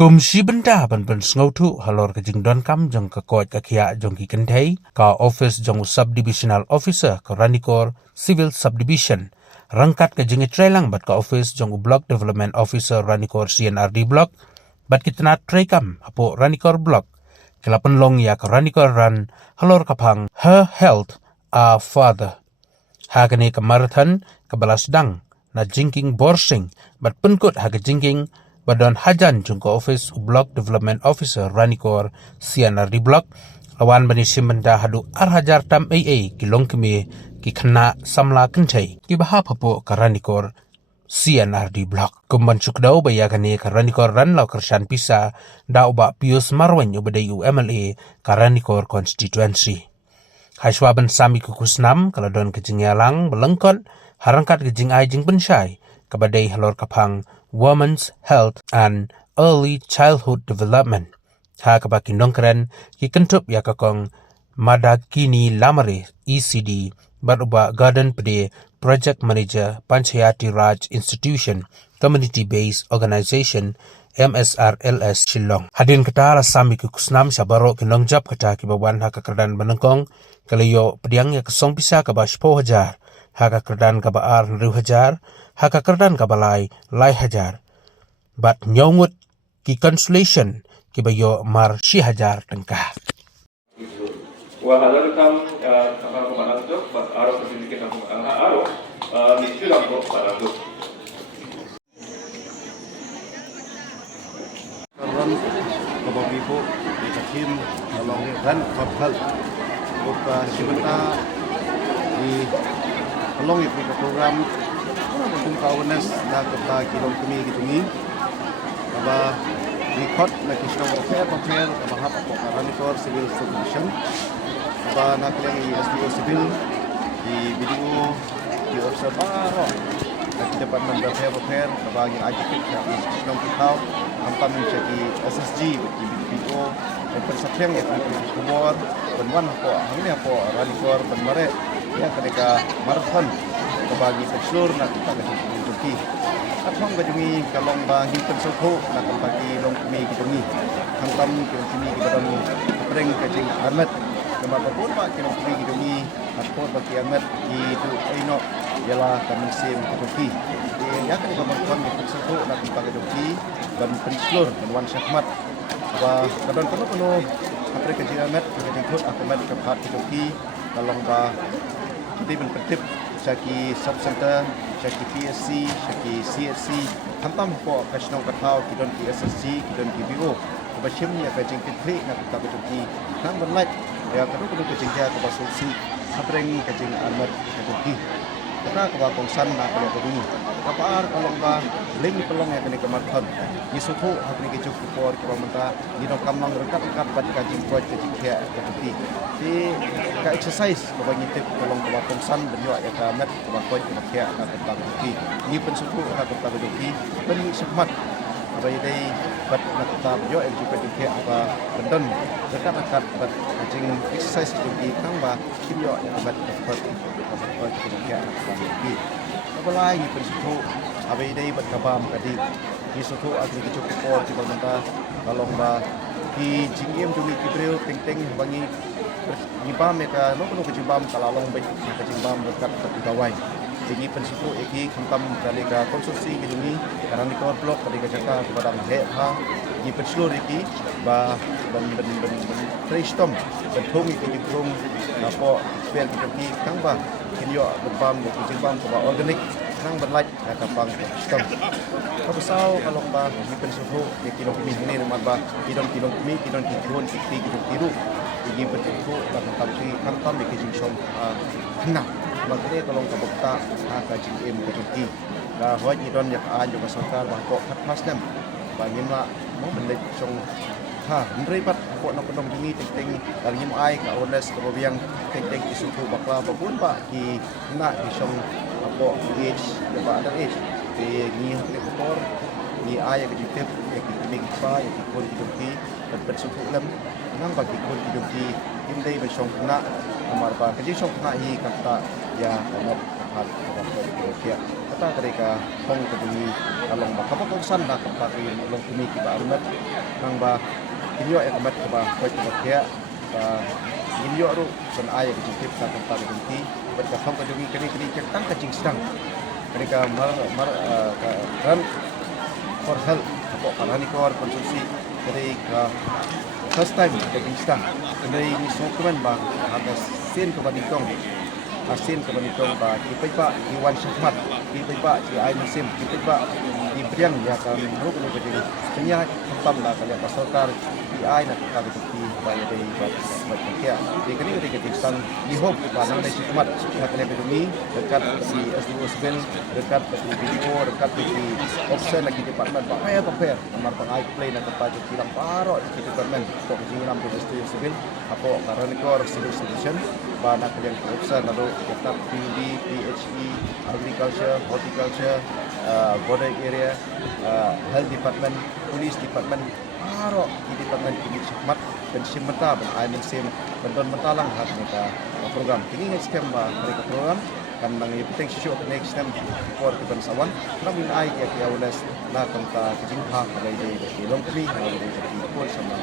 Kumsi benda ban sngautu halor ke jing don kam jong ke kot ke kia jong ki kentai ka office jong subdivisional officer ke Ranikor Civil Subdivision rangkat ke jing trelang bat ka office jong block development officer Ranikor CNRD block bat kitna trekam apo Ranikor block kelapan long ya ke Ranikor ran halor kapang her health a father hagane ke marathon ke balas dang na jingking borsing bat penkut haga jingking Badon Hajan jungko office block development officer Ranikor CNRD block lawan bani simenda hadu arhajar tam AA kilong kemi ki khna samla kentai ki bahap hapo ka Ranikor CNRD block kumban sukdau bayagane ka Ranikor ran law kersan pisa dau ba Pius Marwan ubadai UMLA ka Ranikor constituency Haiswaban sami kukusnam kalau don kejingyalang belengkot harangkat kejing ai jing pensyai kabadai halor kapang Women's Health and Early Childhood Development. Ha kabaki nongkeren ki kentup ya kakong Madakini Lamare ECD baruba Garden Pede Project Manager Panchayati Raj Institution Community Based Organization MSRLS Shillong. Hadin kata sami kukusnam sabaro kinongjap kata kibawan ha kakerdan menengkong kalayo pediang ya kesong pisa kaba 10,000 ha kakerdan kaba ar 2,000 haka kerdan kabalai lai hajar bat nyongut ki consolation ki bayo mar 6,000 tengkah wa halal kam kama kumanang tu aro sedikit ang aro nisu lang ko para tu karon kababibo itakim along ran kapal buka simenta di along itu program kung kawanas na kata kilong kami gitungi aba record na kisong repair kabahap ako Ranikor Civil Subdivision aba naklang SDO Civil di video di observaro na dapat repair kabagi architect na kisong kitaw ang pamin siya ki SSG di BPO ang persapyang ito kubor banwan ako hangin ako Ranikor banmare ya ketika marathon kabagi seksur na kita kejuki atong gajungi kalong ba hipan soko na kapagi long kami gidungi hantam kami gidon preng kajing armet kemapapun pa kinong kami gidungi atpon bagi armet di tu aino yala kami sim kejuki ya kan kemapapun hipan soko na kapagi gidungi dan penslur dan wan syahmat ba kadon penuh apre kajing armet kajing khut akamat kapat kejuki kalong ba kita berpetip Syaki Subcenter, Syaki PSC, Syaki CSC, hantam po kasnong katao kidon ki SSG, kidon ki BO. Kabashim niya kajing kitri na kita betuki nang berlait ya kadu kajing dia kabasusi sabreng kajing armat kajing Kata kabakong san na kaya kadungi. Kapaar kalong ba ling pelong ya kani kamarhan. Yisutu hakni kijuk kupor kipamenta dino kamang rekat bat kajing kuat kajing kaya kajing. Di ka exercise kabang ngitip kalong kabakong san benyo ya kamet kabakon kaya na kajing. Ni pensuku na kajing. Ben sakmat abay day bat naktab yo el juga dikhe apa bendon dekat bat kajing exercise kajing kang ba kinyo ya bat bat kaya kajing. Apalagi ni pensuku abay day bat kabam kadi di suku agri kicu kupor di bangta kalong ba di jingiem dumi kibreu ting bangi gibam meka no kuno kejibam kalalong baik kejibam dekat bawai. Jadi pensuku iki kentam dari ka konstruksi gedungi Ranikor blok dari Jakarta kepada Mahha di penseluruh iki ba ben tristom bentung iki dikrung apa spel iki kang ba kinyo debam di jibam ke organik nang berlait kapang sistem kapasau kalau ba di pensuku iki no kami ni rumah ba kidon kami kidon iki tiru iki pensuku ba kentam iki jingsom kena makanya kalau kabukta kajing em kajing la hoi idon yak an juga sangkar bangko khatpasnem bangin ma mo benlek song ha ndrei pat ko no kodong dingi ting dalgim ai ka ones ka biang ting isuku bakla babun pa ki na isong apo age ba ada age di ni hakle kotor ni ai ka jitep ki timing pa ki kon ki dan bersuku lem nang bagi kon ki indai besong na amar pa kajing song na hi kata ya kamu hal apa mata mereka hong kedui kalong ba kapag usan na kapag long kumi kita armat nang ba inyo ay kamat ka ba kwet ka kaya inyo ro san ay ka tip sa kapag dinti bat ka hong kedui kani tang ka jingstang mereka kan for help kapag karani ko konsumsi dari ka first time ka jingstang dari ni sokuman ba ada sen ka baditong asin ke banitong ba kipai pa iwan syahmat kipai pa si ai musim kipai pa di priang ya kan ruk ni beding senya tempam la kali pasokar di ai nak ka di ba ya dei ba kia di kini ketika tingsan di hop ba nang dei syahmat na kali bedumi dekat si SDO Sbel dekat di video dekat di option lagi department ba ya paper amar pangai play na tempat kilang paro di department kok jingram di SDO Sbel apo karena kor civil solution ba nak kali option lalu tetap PUD, PHE, agriculture, horticulture, border area, health department, police department, paro di department ini syahmat dan simenta ben ai musim bendon mentalang hak mereka program ini scam ba mereka program kan nang penting sisyo next time for the bansawan namin ai dia awareness na kanta kejingha kalai di long kami kalai di pol sama